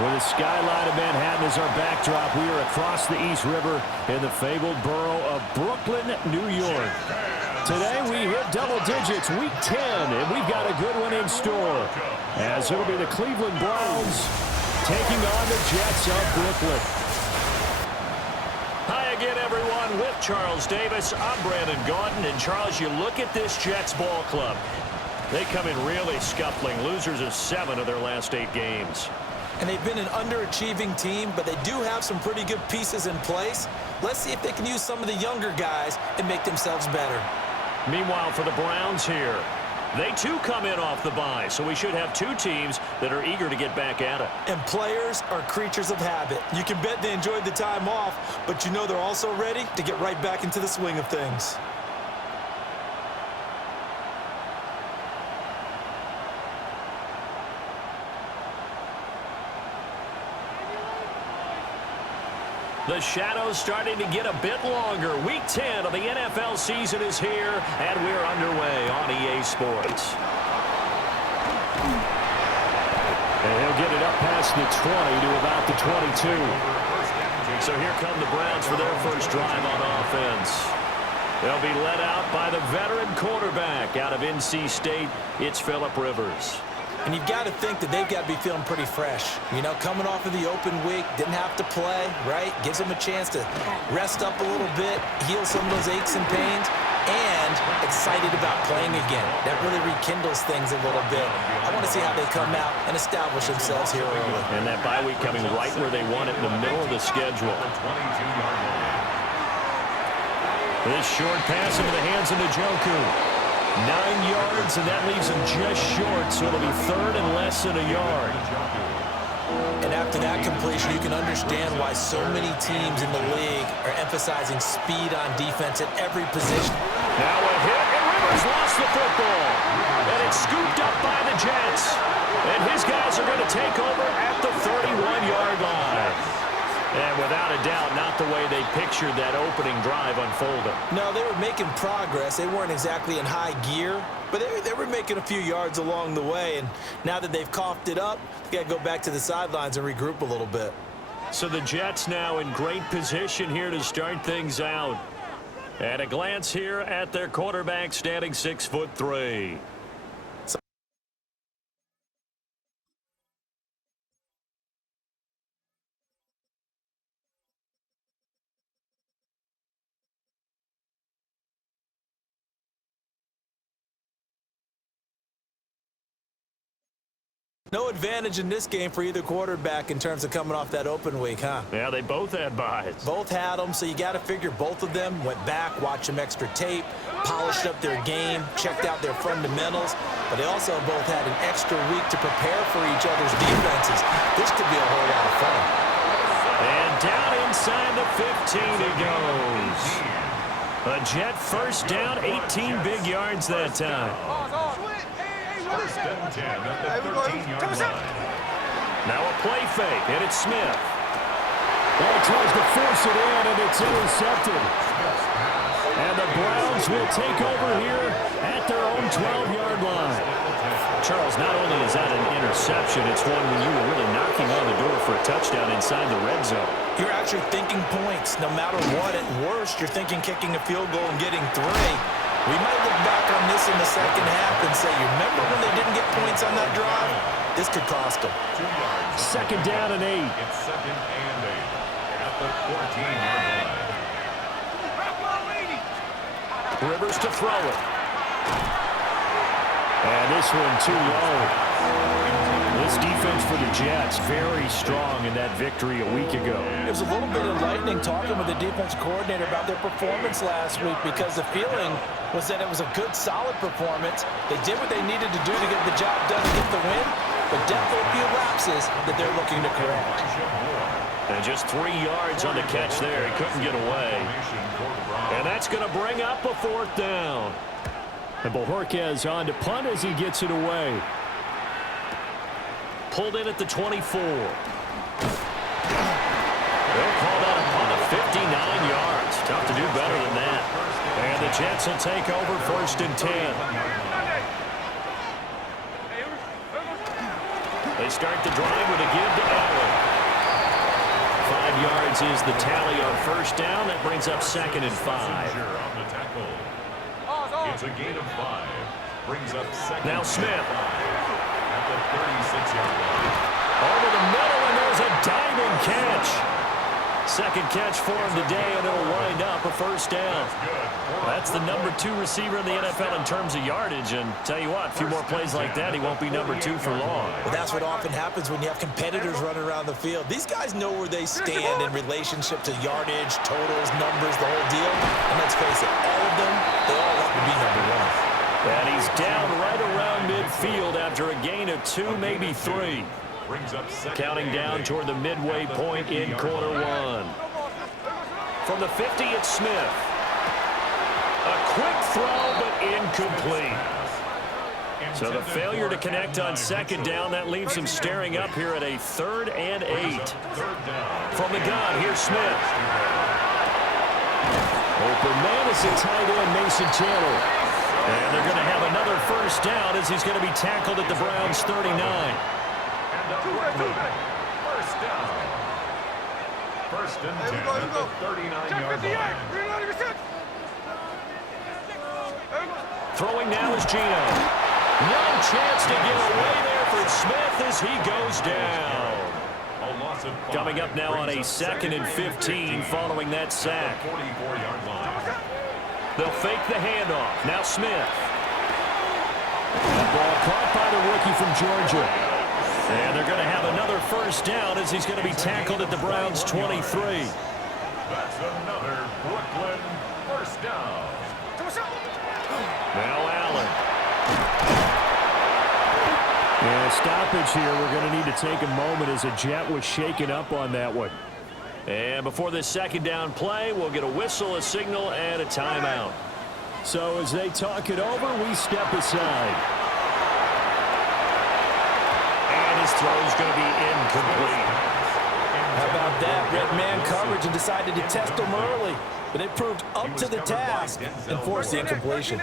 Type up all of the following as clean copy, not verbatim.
With the skyline of Manhattan as our backdrop, we are across the East River in the fabled borough of Brooklyn, New York. Today we hit double digits, week 10, and we've got a good one in store. As it'll be the Cleveland Browns taking on the Jets of Brooklyn. Hi again, everyone. With Charles Davis, I'm Brandon Gaudin. And Charles, you look at this Jets ball club. They come in really scuffling, losers of 7 of their last 8 games. And they've been an underachieving team, but they do have some pretty good pieces in place. Let's see if they can use some of the younger guys and make themselves better. Meanwhile, for the Browns here, they too come in off the bye, so we should have 2 teams that are eager to get back at it. And players are creatures of habit. You can bet they enjoyed the time off, but you know they're also ready to get right back into the swing of things. The shadow's starting to get a bit longer. Week 10 of the NFL season is here, and we're underway on EA Sports. And he'll get it up past the 20 to about the 22. So here come the Browns for their first drive on offense. They'll be led out by the veteran quarterback out of NC State. It's Phillip Rivers. And you've got to think that they've got to be feeling pretty fresh. You know, coming off of the open week, didn't have to play, right? Gives them a chance to rest up a little bit, heal some of those aches and pains, and excited about playing again. That really rekindles things a little bit. I want to see how they come out and establish themselves here early. And that bye week coming right where they want it, in the middle of the schedule. This short pass into the hands of Njoku. 9 yards, and that leaves him just short, so it'll be third and less than a yard. And after that completion, you can understand why so many teams in the league are emphasizing speed on defense at every position. Now a hit, and Rivers lost the football. And it's scooped up by the Jets. And his guys are going to take over at the 31-yard line. And without a doubt, not the way they pictured that opening drive unfolding. No, they were making progress. They weren't exactly in high gear, but they were making a few yards along the way. And now that they've coughed it up, they got to go back to the sidelines and regroup a little bit. So the Jets now in great position here to start things out. At a glance here at their quarterback, standing 6'3". No advantage in this game for either quarterback in terms of coming off that open week, huh? Yeah, they both had buys. Both had them, so you got to figure both of them went back, watched some extra tape, polished up their game, checked out their fundamentals, but they also both had an extra week to prepare for each other's defenses. This could be a whole lot of fun. And down inside the 15 he goes. A Jet first down, 18 big yards that time. First and 10 at the 13-yard line. Now a play fake, and it's Smith. Well, he tries to force it in, and it's intercepted. And the Browns will take over here at their own 12-yard line. Charles, not only is that an interception, it's one when you were really knocking on the door for a touchdown inside the red zone. You're actually thinking points. No matter what, at worst, you're thinking kicking a field goal and getting 3. We might look back on this in the second half and say, you remember when they didn't get points on that drive? This could cost them. 2 yards. Second down and 8. It's second and 8 at the 14-yard line. Rivers to throw it. And this one too low. This defense for the Jets, very strong in that victory a week ago. It was a little bit enlightening talking with the defense coordinator about their performance last week, because the feeling was that it was a good, solid performance. They did what they needed to do to get the job done and get the win, but definitely a few lapses that they're looking to correct. And just 3 yards on the catch there. He couldn't get away. And that's going to bring up a 4th down. And Bojorquez on to punt as he gets it away. Pulled in at the 24. They'll call that a punt of 59 yards. Tough to do better than that. And the Jets will take over 1st and 10. They start the drive with a give to Allen. yards is the tally on first down. That brings up 2nd and 5. On the tackle. It's a gain of 5. Brings up 2nd. Now Smith. At the 36-yard line. Over the middle, and there's a diving catch. Second catch for him today, and it'll wind up a first down. That's the number 2 receiver in the NFL in terms of yardage. And tell you what, a few more plays like that, he won't be number 2 for long. But that's what often happens when you have competitors running around the field. These guys know where they stand in relationship to yardage, totals, numbers, the whole deal. And let's face it, all of them, they all want to be number 1. And he's down right around midfield after a gain of 2, maybe 3. Counting down toward the midway point in quarter 1. From the 50, it's Smith. A quick throw, but incomplete. So the failure to connect on 2nd down, that leaves him staring up here at a 3rd and 8. From the gun, here's Smith. Open man is a tight end, Mason Chandler. And they're going to have another first down as he's going to be tackled at the Browns' 39. First down. First and 10 at the 39-yard line. Throwing now is Gino. No chance to get away there for Smith as he goes down. Coming up now on a 2nd and 15 following that sack. 44-yard line. They'll fake the handoff. Now Smith. That ball caught by the rookie from Georgia. And they're going to have another first down as he's going to be tackled at the Browns' 23. That's another Brooklyn first down. Now Allen. Yeah, stoppage here. We're going to need to take a moment as a Jet was shaken up on that one. And before this 2nd down play, we'll get a whistle, a signal, and a timeout. So as they talk it over, we step aside. His throw's going to be incomplete. How about that? Red man coverage and decided to test them early. But they proved up to the task and forced the incompletion.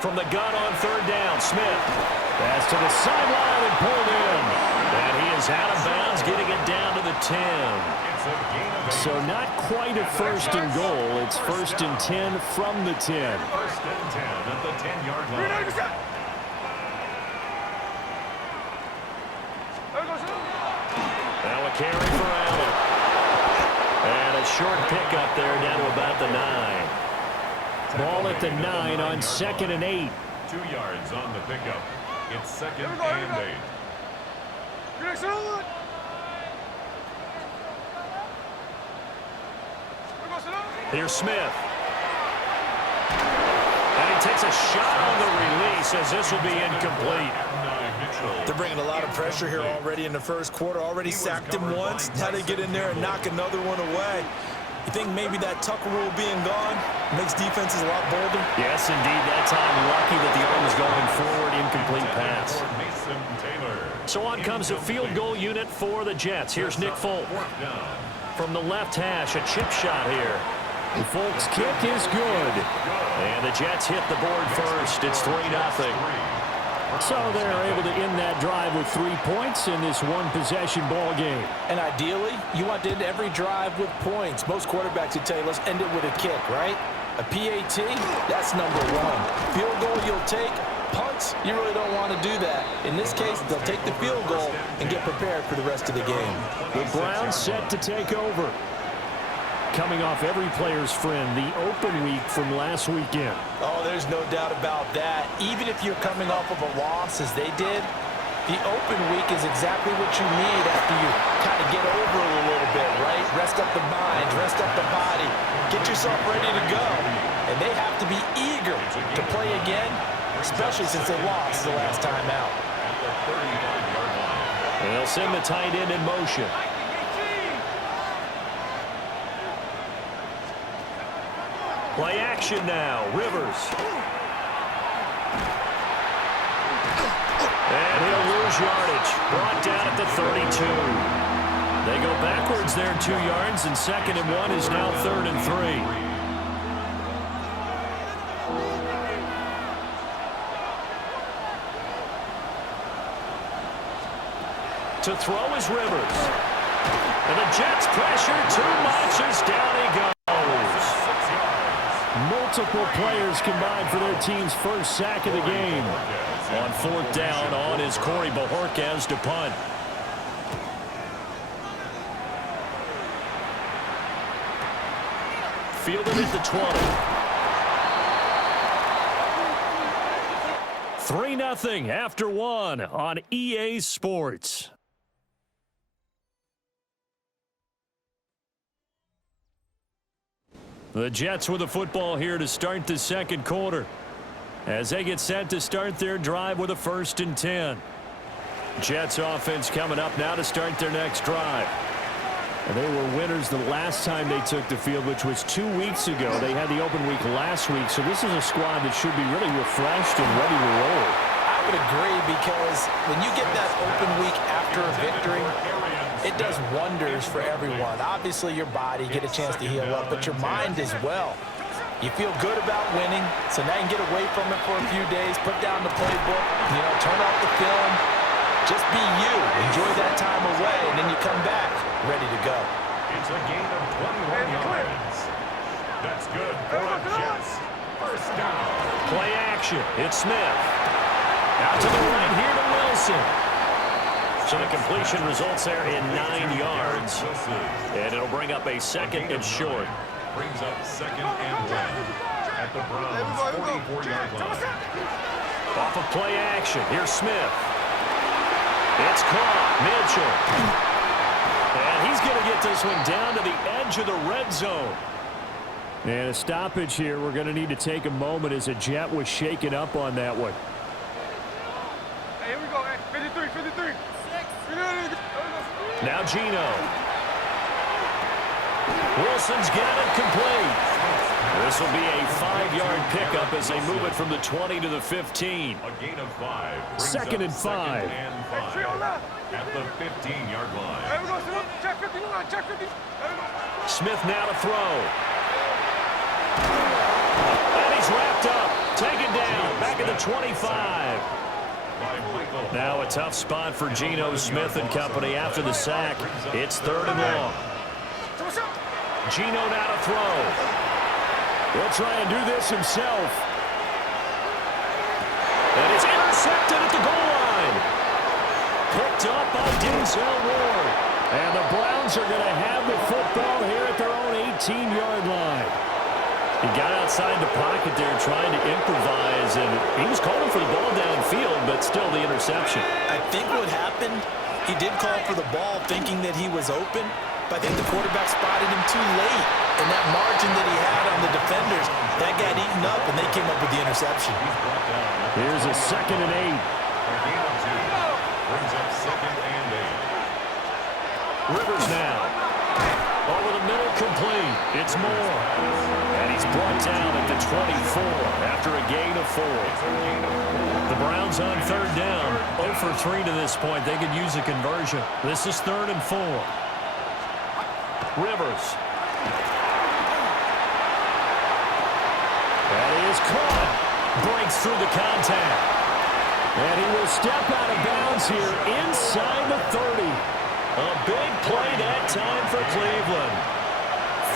From the gun on 3rd down, Smith. Pass to the sideline and pulled in. And he is out of bounds, getting it down to the 10. So not quite a 1st and goal. It's 1st and 10 from the 10. 1st and 10 at the 10-yard line. Now a carry for Allen. And a short pickup there down to about the 9. Ball at the 9 on 2nd and 8. 2 yards on the pickup. It's 2nd and 8. Here's Smith. And he takes a shot on the release as this will be incomplete. They're bringing a lot of pressure here already in the first quarter. Already sacked him once. Now they get in there and knock another one away. You think maybe that Tucker rule being gone makes defenses a lot bolder? Yes, indeed. That time lucky that the arm was going forward. Incomplete pass. So on comes a field goal unit for the Jets. Here's Nick Folk. From the left hash, a chip shot here. The Folk's kick is good. And the Jets hit the board first. It's 3-0. So they're able to end that drive with 3 points in this one-possession ball game. And ideally, you want to end every drive with points. Most quarterbacks would tell you, let's end it with a kick, right? A PAT, that's number 1. Field goal you'll take. Punts, you really don't want to do that. In this case, they'll take the field goal and get prepared for the rest of the game. The Browns set to take over. Coming off every player's friend, the open week from last weekend. Oh, there's no doubt about that. Even if you're coming off of a loss, as they did, the open week is exactly what you need after you kind of get over it a little bit, right? Rest up the mind, rest up the body, get yourself ready to go. And they have to be eager to play again, especially since they lost the last time out. And they'll send the tight end in motion. Play action now. Rivers. And he'll lose yardage. Brought down at the 32. They go backwards there 2 yards, and 2nd and 1 is now 3rd and 3. To throw is Rivers. And the Jets pressure too much as down he goes. Multiple players combined for their team's first sack of the game. On fourth down, on is Corey Bajorquez to punt. Fielded at the 20. 3-0 after one on EA Sports. The Jets with the football here to start the second quarter, as they get set to start their drive with a 1st and 10. Jets offense coming up now to start their next drive. And they were winners the last time they took the field, which was 2 weeks ago. They had the open week last week, so this is a squad that should be really refreshed and ready to roll. I would agree, because when you get that open week after a victory, it does wonders for everyone. Obviously, your body, get a chance to heal up, but your mind as well. You feel good about winning, so now you can get away from it for a few days, put down the playbook, turn off the film, just be you. Enjoy that time away, and then you come back ready to go. It's a gain of 21 yards. That's good for the Jets. First down. Play action. It's Smith. Out to the right here to Wilson. So the completion results there in 9 yards. And it'll bring up a second and short. Brings up 2nd and 1 at the Browns' 44-yard line. Off of play action. Here's Smith. It's caught. Mitchell. And he's going to get this one down to the edge of the red zone. And a stoppage here. We're going to need to take a moment as a Jet was shaken up on that one. Hey, here we go. Hey, 53. Now Geno. Wilson's got it complete. This will be a 5-yard pickup as they move it from the 20 to the 15. A gain of 5. 2nd and 5. At the 15-yard line. Hey, we go. Check 50. Smith now to throw. And he's wrapped up. Taken down. Back at the 25. Now a tough spot for Geno Smith and company after the sack. It's 3rd and long. Geno now to throw. He'll try and do this himself. And it's intercepted at the goal line. Picked up by Denzel Ward. And the Browns are going to have the football here at their own 18-yard line. He got outside the pocket there trying to improvise, and he was calling for the ball downfield, but still the interception. I think what happened, he did call for the ball thinking that he was open, but I think the quarterback spotted him too late. And that margin that he had on the defenders, that got eaten up, and they came up with the interception. Here's a 2nd and 8. A gain of 2. Brings up 2nd and 8. Rivers now. Over the middle, complete. It's Moore. And he's brought down at the 24 after a gain of 4. The Browns on 3rd down. 0 for 3 to this point. They could use a conversion. This is 3rd and 4. Rivers. That is caught. Breaks through the contact. And he will step out of bounds here inside the 30. A big play that time for Cleveland.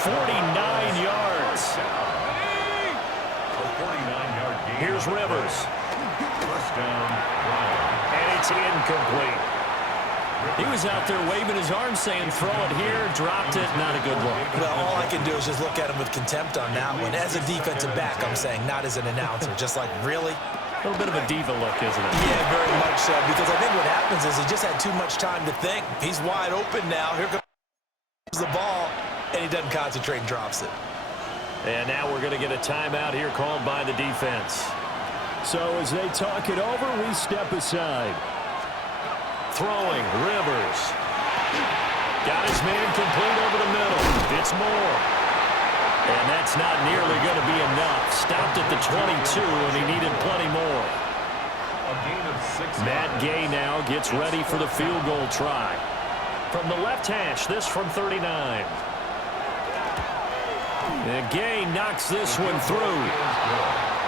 49 yards. A 49-yard gain. Here's Rivers. First down, Browns. And it's incomplete. He was out there waving his arms saying, throw it here, dropped it, not a good look. Well, all I can do is just look at him with contempt on that one. As a defensive back, I'm saying, not as an announcer. Just like, really? A little bit of a diva look, isn't it? Yeah, very much so, because I think what happens is he just had too much time to think. He's wide open now. Here comes the ball, and he doesn't concentrate and drops it. And now we're going to get a timeout here called by the defense. So as they talk it over, we step aside. Throwing, Rivers. Got his man complete over the middle. It's Moore. And that's not nearly going to be enough. Stopped at the 22, and he needed plenty more. A gain of 6 Matt yards. Gay now gets ready for the field goal try. From the left hash, this from 39. And Gay knocks this one through.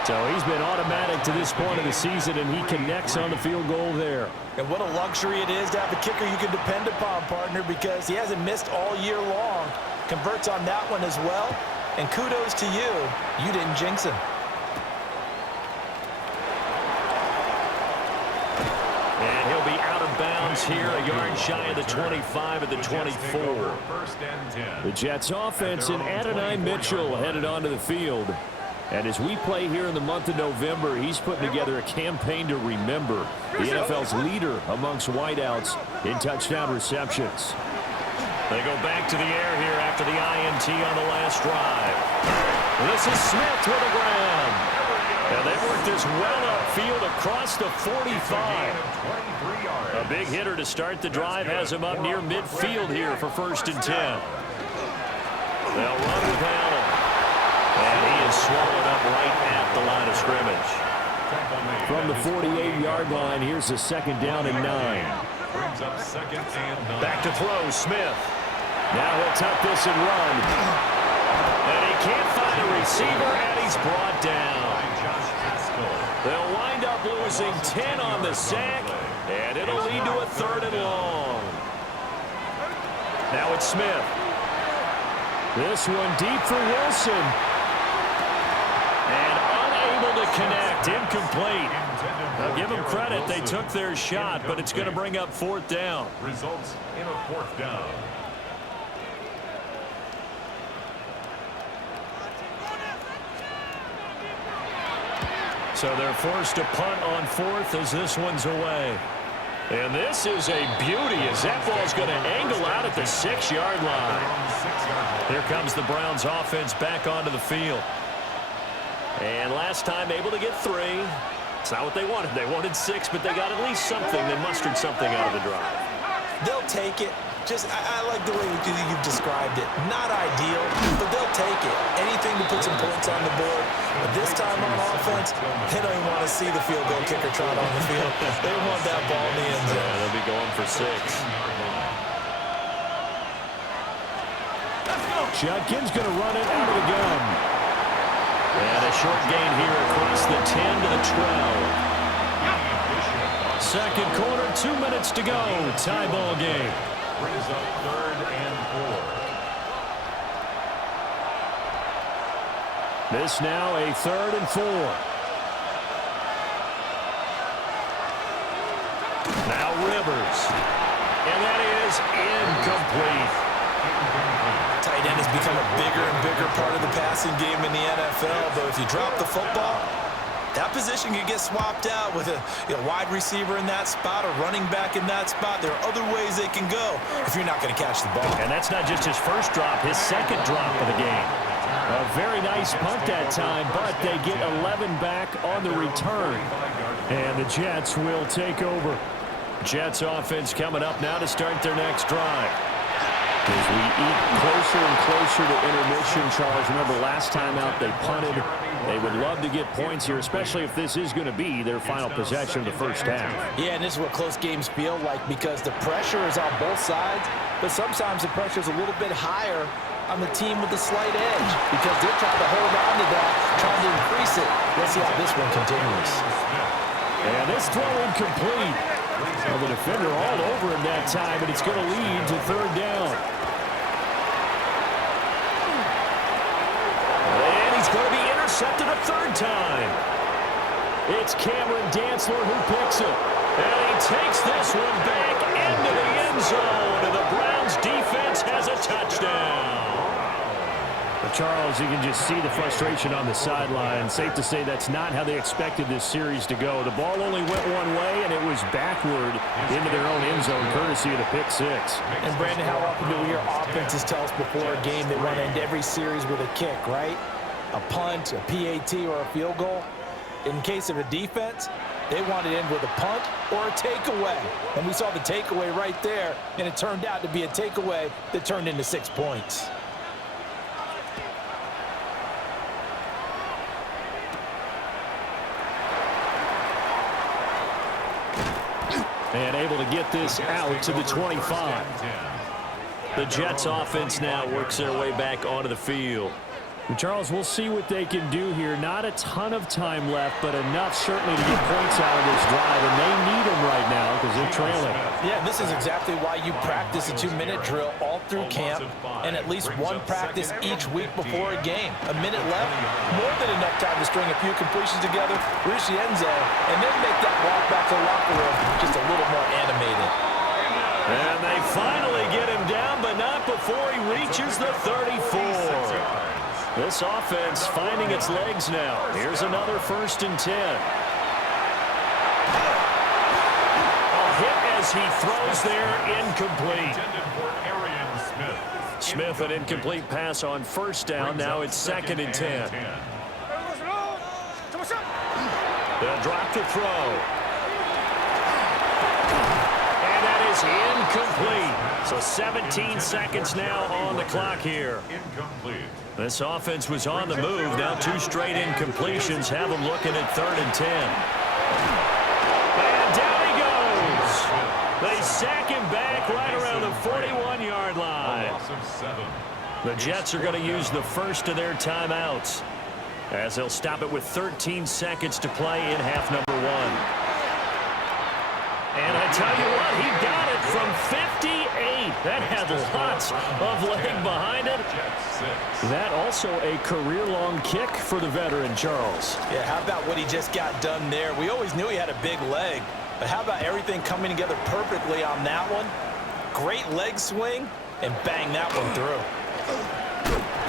So he's been automatic to this point of the season, and he connects on the field goal there. And what a luxury it is to have a kicker you can depend upon, partner, because he hasn't missed all year long. Converts on that one as well. And kudos to you. You didn't jinx him. And he'll be out of bounds here, a yard shy of the 25 at the 24. The Jets offense and Adonai Mitchell headed onto the field. And as we play here in the month of November, he's putting together a campaign to remember, the NFL's leader amongst wideouts in touchdown receptions. They go back to the air here after the INT on the last drive. This is Smith with a grab. And they work this well upfield across the 45. A big hitter to start the drive has him up near midfield here for 1st and 10. They'll run with Allen. And he is swallowed up right at the line of scrimmage. From the 48-yard line, here's the 2nd down and 9. Back to throw, Smith. Now he'll tuck this and run. And he can't find a receiver, and he's brought down. They'll wind up losing 10 on the sack, and it'll lead to a 3rd and long. Now it's Smith. This one deep for Wilson. And unable to connect, incomplete. Now give them credit, they took their shot, but it's going to bring up 4th down. Results in a 4th down. So they're forced to punt on 4th as this one's away. And this is a beauty as that ball's going to angle out at the 6-yard line. Here comes the Browns offense back onto the field. And last time able to get 3. It's not what they wanted. They wanted 6, but they got at least something. They mustered something out of the drive. They'll take it. I like the way you've described it. Not ideal, but they'll take it. Anything to put some points on the board. But this time on offense, they don't even want to see the field goal kicker trot on the field. They want that ball in the end zone. Yeah, they'll be going for 6. Judkins going to run it out of the gun. And a short gain here across the 10 to the 12. 2nd quarter, 2 minutes to go. Tie ball game. Brings up 3rd and 4. This now a 3rd and 4. Now Rivers. And that is incomplete. Tight end has become a bigger and bigger part of the passing game in the NFL, though if you drop the football, that position could get swapped out with a wide receiver in that spot, a running back in that spot. There are other ways they can go if you're not going to catch the ball. And that's not just his first drop, his 2nd drop of the game. A very nice punt that time, but they get 11 back on the return. And the Jets will take over. Jets offense coming up now to start their next drive. As we eat closer and closer to intermission, Charles, remember last time out they punted. They would love to get points here, especially if this is going to be their final possession of the first half. Yeah, and this is what close games feel like because the pressure is on both sides, but sometimes the pressure is a little bit higher on the team with the slight edge because they're trying to hold on to that, trying to increase it. Let's see how this one continues. And this throw incomplete. Well, the defender all over him that time, and it's going to lead to 3rd down. And he's going to be intercepted a 3rd time. It's Cameron Dantzler who picks it. And he takes this one back into the end zone. And the Browns defense has a touchdown. Charles, you can just see the frustration on the sideline. Safe to say that's not how they expected this series to go. The ball only went one way, and it was backward into their own end zone, courtesy of the pick 6. And, Brandon, how often do we hear offenses tell us before a game they want to end every series with a kick, right? A punt, a PAT, or a field goal. In case of a defense, they want to end with a punt or a takeaway. And we saw the takeaway right there, and it turned out to be a takeaway that turned into 6 points. And able to get this out to the 25. The Jets offense now works their way back onto the field. Charles, we'll see what they can do here. Not a ton of time left, but enough certainly to get points out of this drive, and they need them right now because they're trailing. Yeah, this is exactly why you practice a 2-minute drill all through camp and at least one practice each week before a game. A minute left, more than enough time to string a few completions together, reach the end zone, and then make that walk back to the locker room just a little more animated. And they finally get him down, but not before he reaches the 34. This offense finding its legs now. Here's another 1st and 10. A hit as he throws there, incomplete. Smith, an incomplete pass on 1st down. Now it's 2nd and 10. They'll drop to throw. And that is incomplete. So 17 seconds now on the clock here. Incomplete. This offense was on the move. Now 2 straight incompletions have them looking at 3rd and 10. And down he goes. They sack him back right around the 41-yard line. The Jets are going to use the first of their timeouts as they'll stop it with 13 seconds to play in half number 1. And I tell you what, he got it from 58. That had lots of leg behind it. That also a career-long kick for the veteran, Charles. Yeah, how about what he just got done there? We always knew he had a big leg, but how about everything coming together perfectly on that one? Great leg swing, and bang that one through.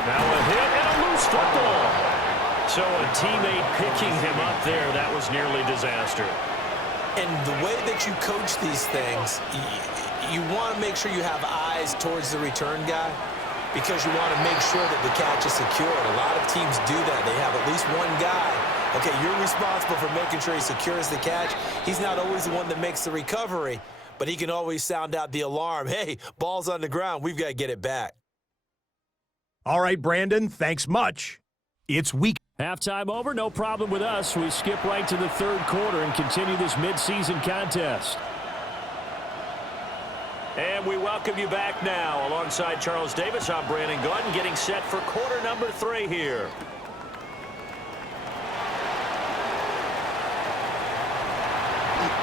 Now a hit and a loose football. So a teammate picking him up there, that was nearly disaster. And the way that you coach these things, you want to make sure you have eyes towards the return guy because you want to make sure that the catch is secured. A lot of teams do that. They have at least one guy. Okay, you're responsible for making sure he secures the catch. He's not always the one that makes the recovery, but he can always sound out the alarm. Hey, ball's on the ground. We've got to get it back. All right, Brandon, thanks much. It's week. Halftime over, no problem with us. We skip right to the 3rd quarter and continue this midseason contest. And we welcome you back now. Alongside Charles Davis, I'm Brandon Gordon, getting set for quarter number 3 here.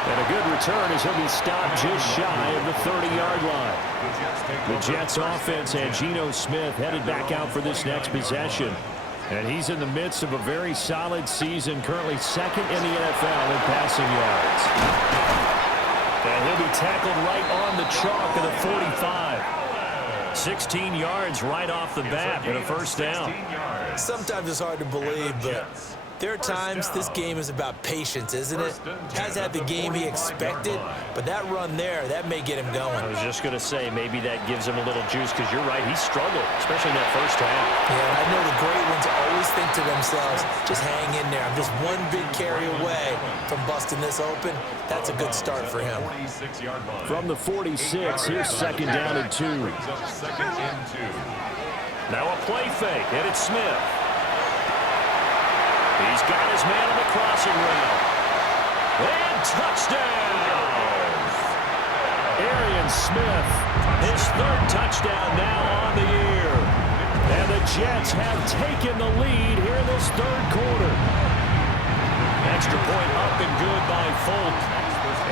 And a good return as he'll be stopped just shy of the 30-yard line. The Jets offense and Geno Smith headed back out for this next possession. And he's in the midst of a very solid season, currently 2nd in the NFL in passing yards. And he'll be tackled right on the chalk of the 45. 16 yards right off the bat and a 1st down. Sometimes it's hard to believe, but there are times this game is about patience, isn't it? Has had the game he expected, but that run there, that may get him going. I was just going to say, maybe that gives him a little juice because you're right, he struggled, especially in that 1st half. Yeah, and I know the great ones always think to themselves, just hang in there. I'm just one big carry away from busting this open. That's a good start for him. From the 46, here's 2nd down and 2. Now a play fake, and it's Smith. He's got his man on the crossing route. And touchdown! Arian Smith, His 3rd touchdown now on the year. and the Jets have taken the lead here in this 3rd quarter. Extra point up and good by Folk.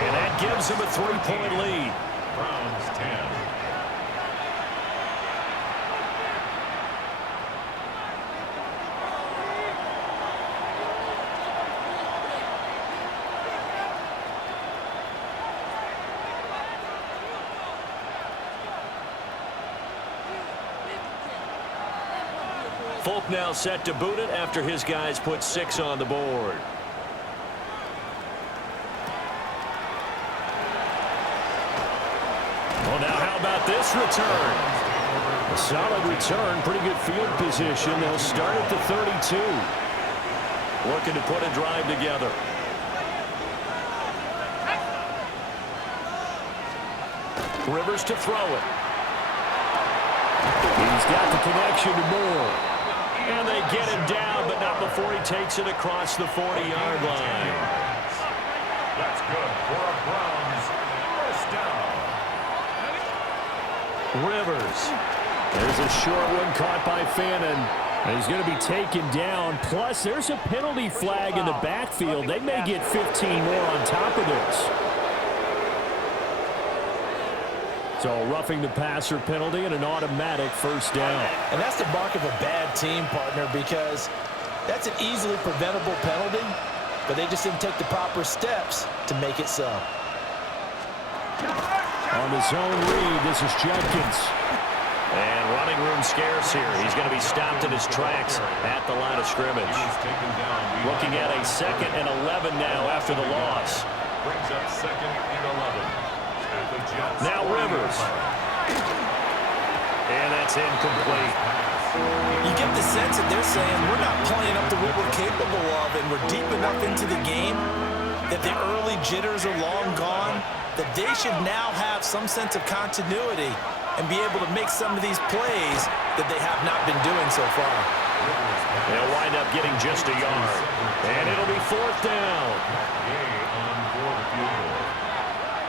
And that gives him a 3-point lead. Browns 10. Folk now set to boot it after his guys put 6 on the board. Well, now how about this return? A solid return, pretty good field position. They'll start at the 32. Looking to put a drive together. Rivers to throw it. He's got the connection to Moore. And they get him down, but not before he takes it across the 40-yard line. That's good for a Browns 1st down. Rivers. There's a short one caught by Fannin. And he's going to be taken down. Plus, there's a penalty flag in the backfield. They may get 15 more on top of this. So roughing the passer penalty and an automatic first down. And that's the mark of a bad team, partner, because that's an easily preventable penalty, but they just didn't take the proper steps to make it so. On the zone read, this is Judkins. And running room scarce here. He's going to be stopped in his tracks at the line of scrimmage. Looking at a 2nd and 11 now after the loss. Brings up 2nd and 11. Now Rivers. And that's incomplete. You get the sense that they're saying we're not playing up to what we're capable of, and we're deep enough into the game that the early jitters are long gone, that they should now have some sense of continuity and be able to make some of these plays that they have not been doing so far. They'll wind up getting just a yard. And it'll be 4th down.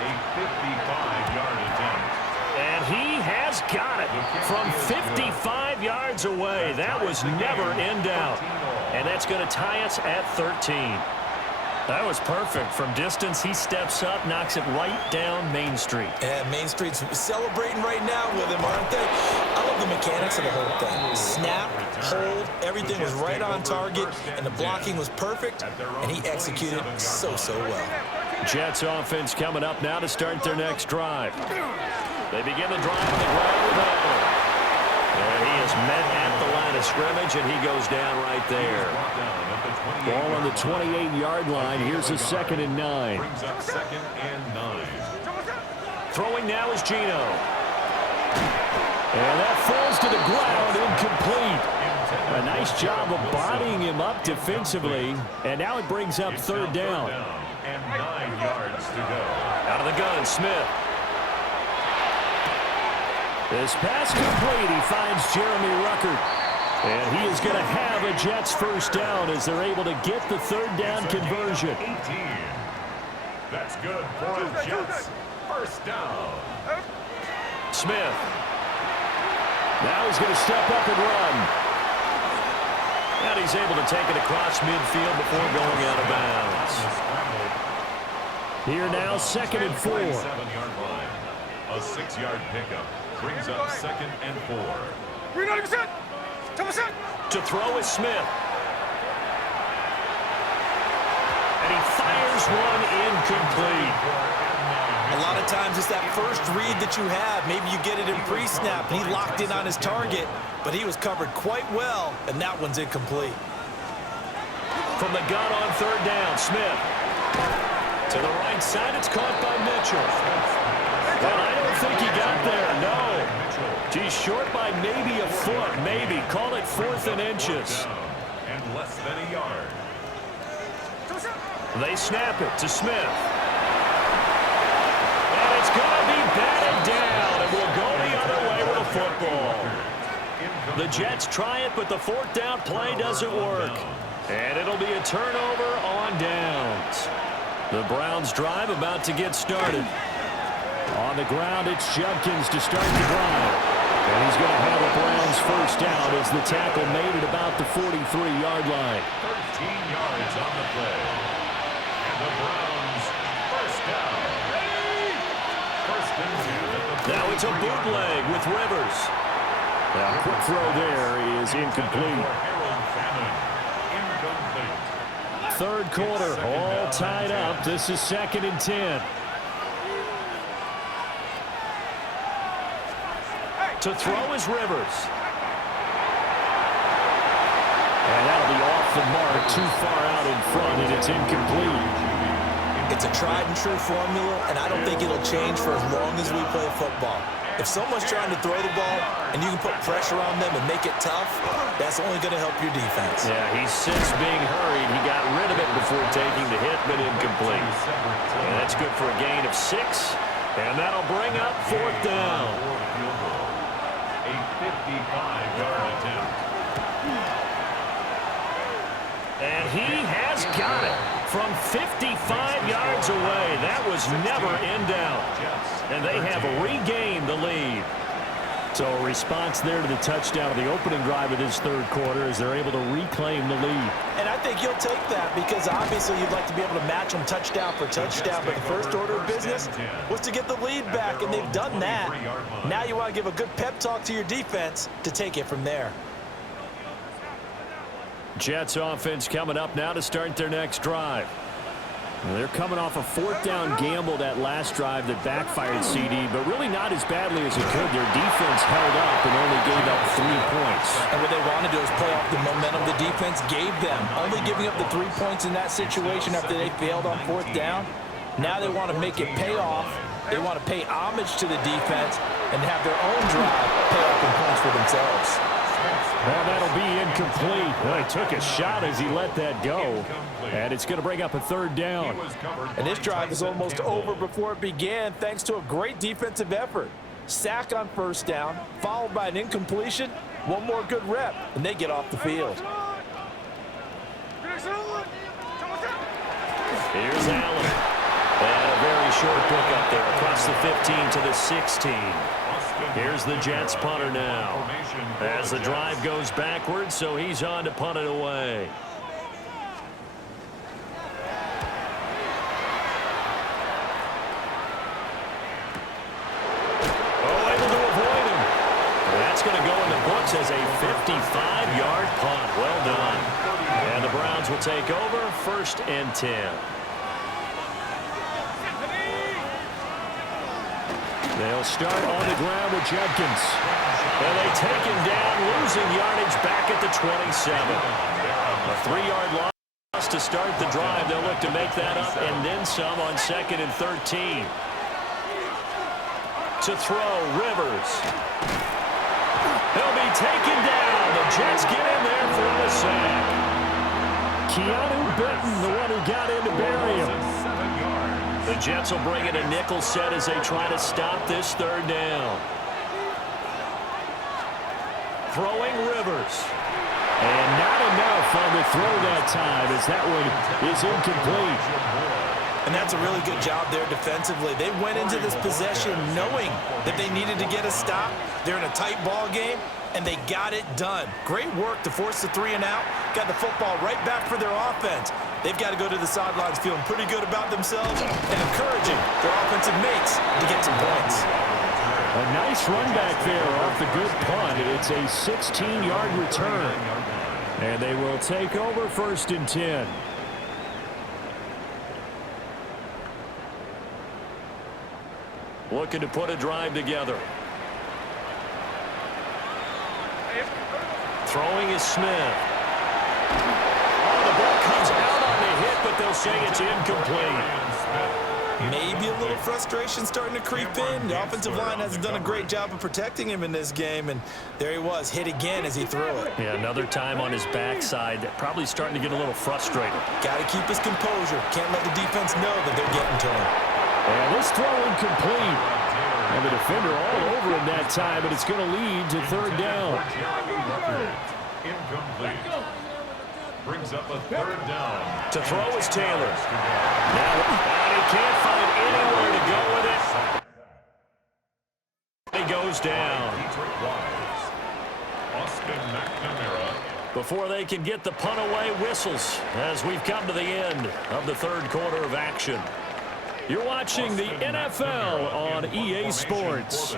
A 55-yard attempt. And he has got it from 55 yards away. That was never in doubt. And that's going to tie us at 13. That was perfect. From distance, he steps up, knocks it right down Main Street. And Main Street's celebrating right now with him, aren't they? I love the mechanics of the whole thing. Snap, hold, everything was right on target, and the blocking was perfect, and he executed so well. Jets offense coming up now to start their next drive. They begin the drive on the ground with Allen. And he is met at the line of scrimmage, and he goes down right there. Ball on the 28-yard line. Here's a 2nd and 9. Brings up 2nd and 9. Throwing now is Gino. And that falls to the ground, incomplete. A nice job of bodying him up defensively, and now it brings up 3rd down. And 9 yards to go. Out of the gun, Smith. This pass complete. He finds Jeremy Ruckert. And he is going to have a Jets first down as they're able to get the 3rd down conversion. 18. That's good for a Jets first down. Smith. Now he's going to step up and run. And he's able to take it across midfield before going out of bounds. Here now, 2nd and 4. 7-yard line. A 6-yard pickup brings up 2nd and 4. 90%. 10%. To throw is Smith. And he fires one incomplete. A lot of times it's that first read that you have. Maybe you get it in pre-snap, and he locked in on his target, but he was covered quite well, and that one's incomplete. From the gun on 3rd down, Smith. To the right side, it's caught by Mitchell. Well, I don't think he got there, no. He's short by maybe a foot, maybe. Call it 4th and inches. And less than a yard. They snap it to Smith. And it's going to be batted down, and we'll go the other way with a football. The Jets try it, but the 4th down play doesn't work. And it'll be a turnover on downs. The Browns drive about to get started. On the ground, it's Judkins to start the drive. And he's going to have a Browns first down as the tackle made it about the 43-yard line. 13 yards on the play. And the Browns first down. First and 10. Now it's a bootleg with Rivers. Now, quick throw there is incomplete. Incomplete. 3rd quarter, all tied up. This is 2nd and 10. To throw is Rivers. And that'll be off the mark, too far out in front, and it's incomplete. It's a tried-and-true formula, and I don't think it'll change for as long as we play football. If someone's trying to throw the ball and you can put pressure on them and make it tough, that's only going to help your defense. Yeah, he's since being hurried. He got rid of it before taking the hit, but incomplete. And that's good for a gain of 6. And that'll bring up 4th down. A 55-yard attempt. And he has got it from 55 yards away. That was never in doubt. And they have regained the lead. So a response there to the touchdown of the opening drive of this third quarter as they're able to reclaim the lead. And I think you'll take that because obviously you'd like to be able to match them touchdown for touchdown, but the first order of business was to get the lead back, and they've done that. Now you want to give a good pep talk to your defense to take it from there. Jets offense coming up now to start their next drive. They're coming off a fourth down gamble that last drive that backfired CD, but really not as badly as it could. Their defense held up and only gave up 3 points. And what they want to do is play off the momentum the defense gave them. Only giving up the 3 points in that situation after they failed on fourth down. Now they want to make it pay off. They want to pay homage to the defense and have their own drive pay off in points for themselves. Well, that'll be incomplete. Well, he took a shot as he let that go. And it's going to bring up a third down. And this drive is almost over before it began thanks to a great defensive effort. Sack on first down, followed by an incompletion. One more good rep, and they get off the field. Here's Allen. And a very short pick up there across the 15 to the 16. Here's the Jets punter now. As the drive goes backwards, so he's on to punt it away. Oh, able to avoid him. That's going to go in the books as a 55-yard punt. Well done. And the Browns will take over, 1st and 10. They'll start on the ground with Judkins. And they take him down, losing yardage back at the 27. A 3-yard loss to start the drive. They'll look to make that up and then some on 2nd and 13. To throw, Rivers. He'll be taken down. The Jets get in there for the sack. Keanu Benton, the one who got in to bury him. The Jets will bring in a nickel set as they try to stop this third down. Throwing Rivers. And not enough on the throw that time as that one is incomplete. And that's a really good job there defensively. They went into this possession knowing that they needed to get a stop. They're in a tight ball game, and they got it done. Great work to force the 3 and out. Got the football right back for their offense. They've got to go to the sidelines feeling pretty good about themselves and encouraging their offensive mates to get some points. A nice run back there off the good punt. It's a 16-yard return. And they will take over 1st and 10. Looking to put a drive together. Throwing is Smith. Oh, the ball comes out on the hit, but they'll say it's incomplete. Maybe a little frustration starting to creep in. The offensive line hasn't done a great job of protecting him in this game, and there he was, hit again as he threw it. Yeah, another time on his backside, probably starting to get a little frustrated. Got to keep his composure. Can't let the defense know that they're getting to him. And this throw incomplete. And the defender all over him that time, but it's going to lead to third down. Incomplete. Brings up a 3rd down. To throw is Taylor. Now he can't find anywhere to go with it. He goes down. Austin McNamara. Before they can get the punt away, whistles as we've come to the end of the third quarter of action. You're watching the NFL on EA Sports.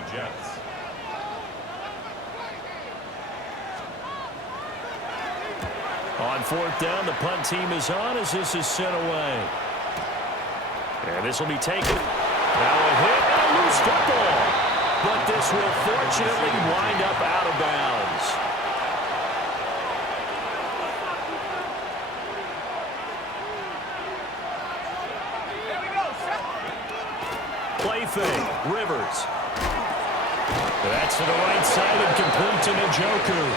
On 4th down, the punt team is on as this is sent away. And this will be taken. Now a hit and a loose football. But this will fortunately wind up out of bounds. Play fake. Rivers. That's to the right side and complete to Njoku.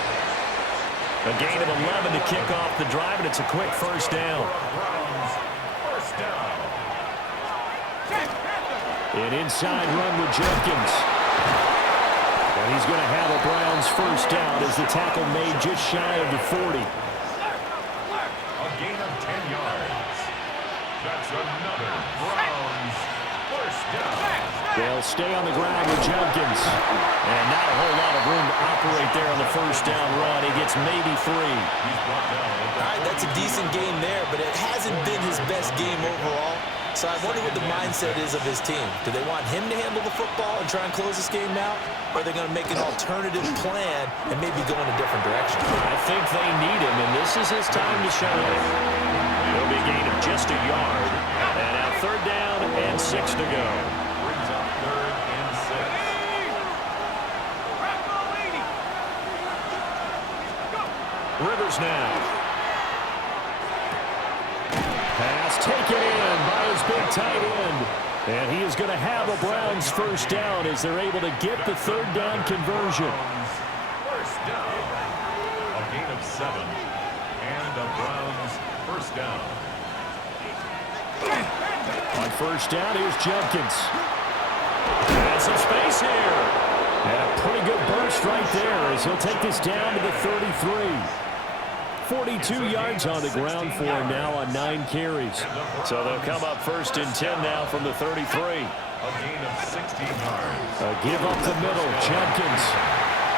A gain of 11 to kick off the drive, and it's a quick first down. An inside run with Jenkins. And he's going to have a Browns first down as the tackle made just shy of the 40. A gain of 10 yards. That's another Browns first down. They'll stay on the ground with Jenkins. And not a whole lot of room to operate there on the first down run. He gets maybe 3. All right, that's a decent game there, but it hasn't been his best game overall. So I wonder what the mindset is of his team. Do they want him to handle the football and try and close this game out? Or are they going to make an alternative plan and maybe go in a different direction? I think they need him, and this is his time to shine. It'll be a gain of just a yard. And now 3rd down and 6 to go. Brings up 3rd and 6. Rivers now. Pass taken in by his big tight end. And he is going to have a Browns first down as they're able to get the 3rd down conversion. First down. A gain of 7. And the Browns first down. On first down, here's Jenkins. And some space here. And a pretty good burst right there as he'll take this down to the 33. 42 yards on the ground for him now on 9 carries. So they'll come up 1st and 10 now from the 33. A gain of 16 yards. A give up the middle, Jenkins.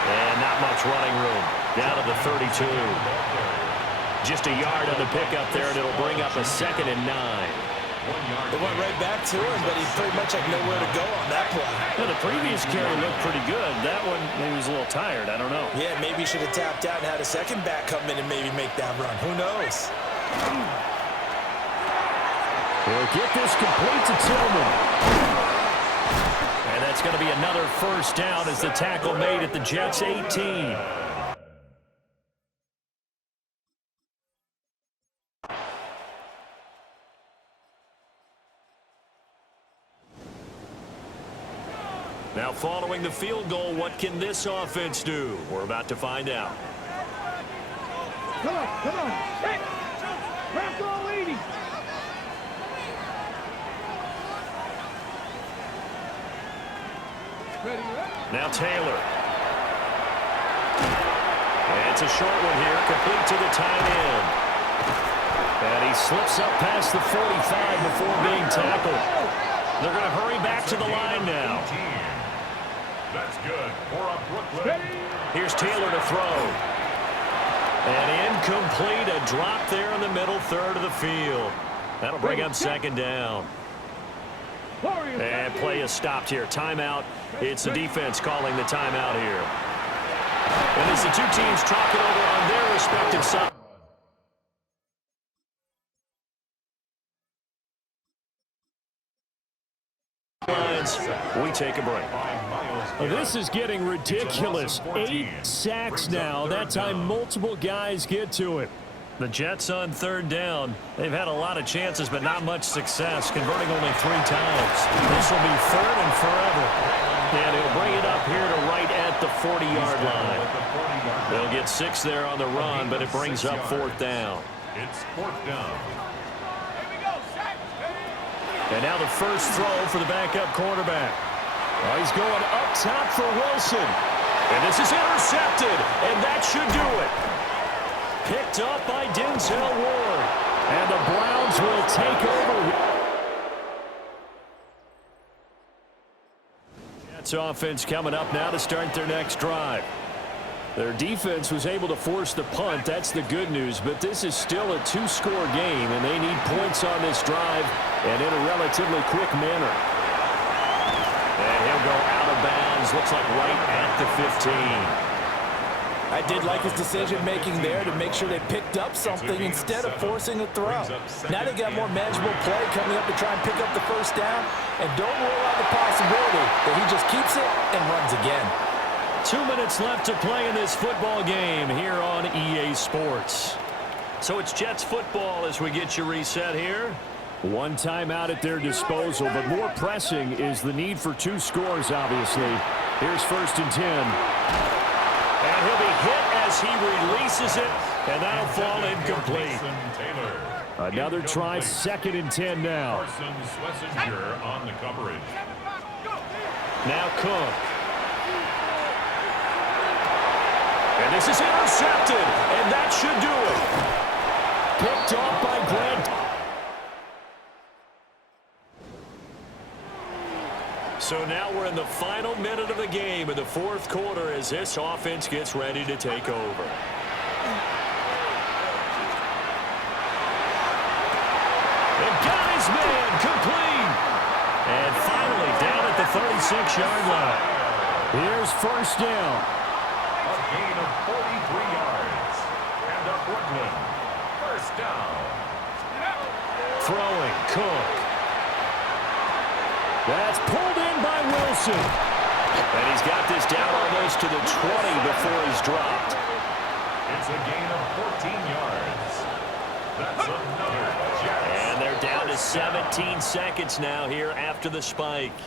And not much running room. Down to the 32. Just a yard on the pickup there, and it'll bring up a 2nd and 9. They went right back to him, but he pretty much had nowhere to go on that play. Well, the previous carry looked pretty good. That one, maybe he was a little tired. I don't know. Yeah, maybe he should have tapped out and had a second back come in and maybe make that run. Who knows? He'll get this complete to Tillman. And that's going to be another first down as the tackle made at the Jets' 18. Now following the field goal, what can this offense do? We're about to find out. Come on. Hey, wrap all 80. Ready? Now Taylor. And it's a short one here, complete to the tight end. And he slips up past the 45 before being tackled. They're going to hurry back to the line now. That's good for a Brooklyn. Here's Taylor to throw. And incomplete, a drop there in the middle third of the field. That'll bring up 2nd down. And play is stopped here. Timeout. It's the defense calling the timeout here. And as the two teams talk it over on their respective sides. We take a break. This is getting ridiculous. 8 sacks now. That time multiple guys get to it. The Jets on 3rd down. They've had a lot of chances, but not much success, converting only 3 times. This will be 3rd and forever. And he'll bring it up here to right at the 40-yard line. They'll get 6 there on the run, but it brings up 4th down. It's 4th down. And now the first throw for the backup quarterback. He's going up top for Wilson. And this is intercepted, and that should do it. Picked up by Denzel Ward. And the Browns will take over. Jets offense coming up now to start their next drive. Their defense was able to force the punt. That's the good news. But this is still a 2-score game, and they need points on this drive and in a relatively quick manner. And he'll go out of bounds. Looks like right at the 15. I did like his decision-making there to make sure they picked up something instead of forcing a throw. Now they got more manageable play coming up to try and pick up the first down. And don't rule out the possibility that he just keeps it and runs again. 2 minutes left to play in this football game here on EA Sports. So it's Jets football as we get you reset here. 1 timeout at their disposal, but more pressing is the need for 2 scores, obviously. Here's 1st and 10. And he'll be hit as he releases it, and that'll fall incomplete. Another try, 2nd and 10 now. Carson Schlesinger on the coverage. Now Cook. And this is intercepted, and that should do it. Picked off by Grant. So now we're in the final minute of the game in the fourth quarter as this offense gets ready to take over. And got his man complete. And finally down at the 36-yard line. Here's first down. A gain of 43 yards. And a Brooklyn first down. Throwing, Cook. That's pulled in by Wilson. And he's got this down almost to the 20 before he's dropped. It's a gain of 14 yards. That's another Jets. And they're down to 17 seconds now here after the spike.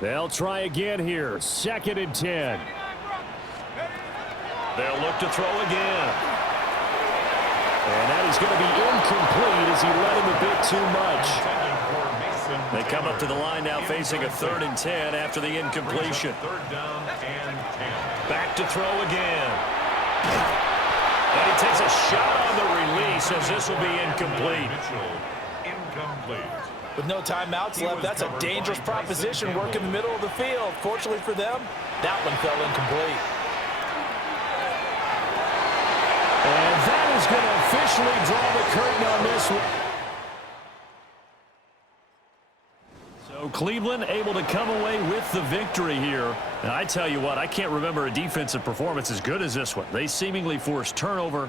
They'll try again here. 2nd and 10. They'll look to throw again. And that is going to be incomplete as he let him a bit too much. They come up to the line now facing a 3rd and 10 after the incompletion. Third down and 10. Back to throw again. And he takes a shot on the release as this will be incomplete. Incomplete. With no timeouts left, that's a dangerous proposition working the middle of the field. Fortunately for them, that one fell incomplete. And that is going to officially draw the curtain on this one. So Cleveland able to come away with the victory here. And I tell you what, I can't remember a defensive performance as good as this one. They seemingly forced turnover.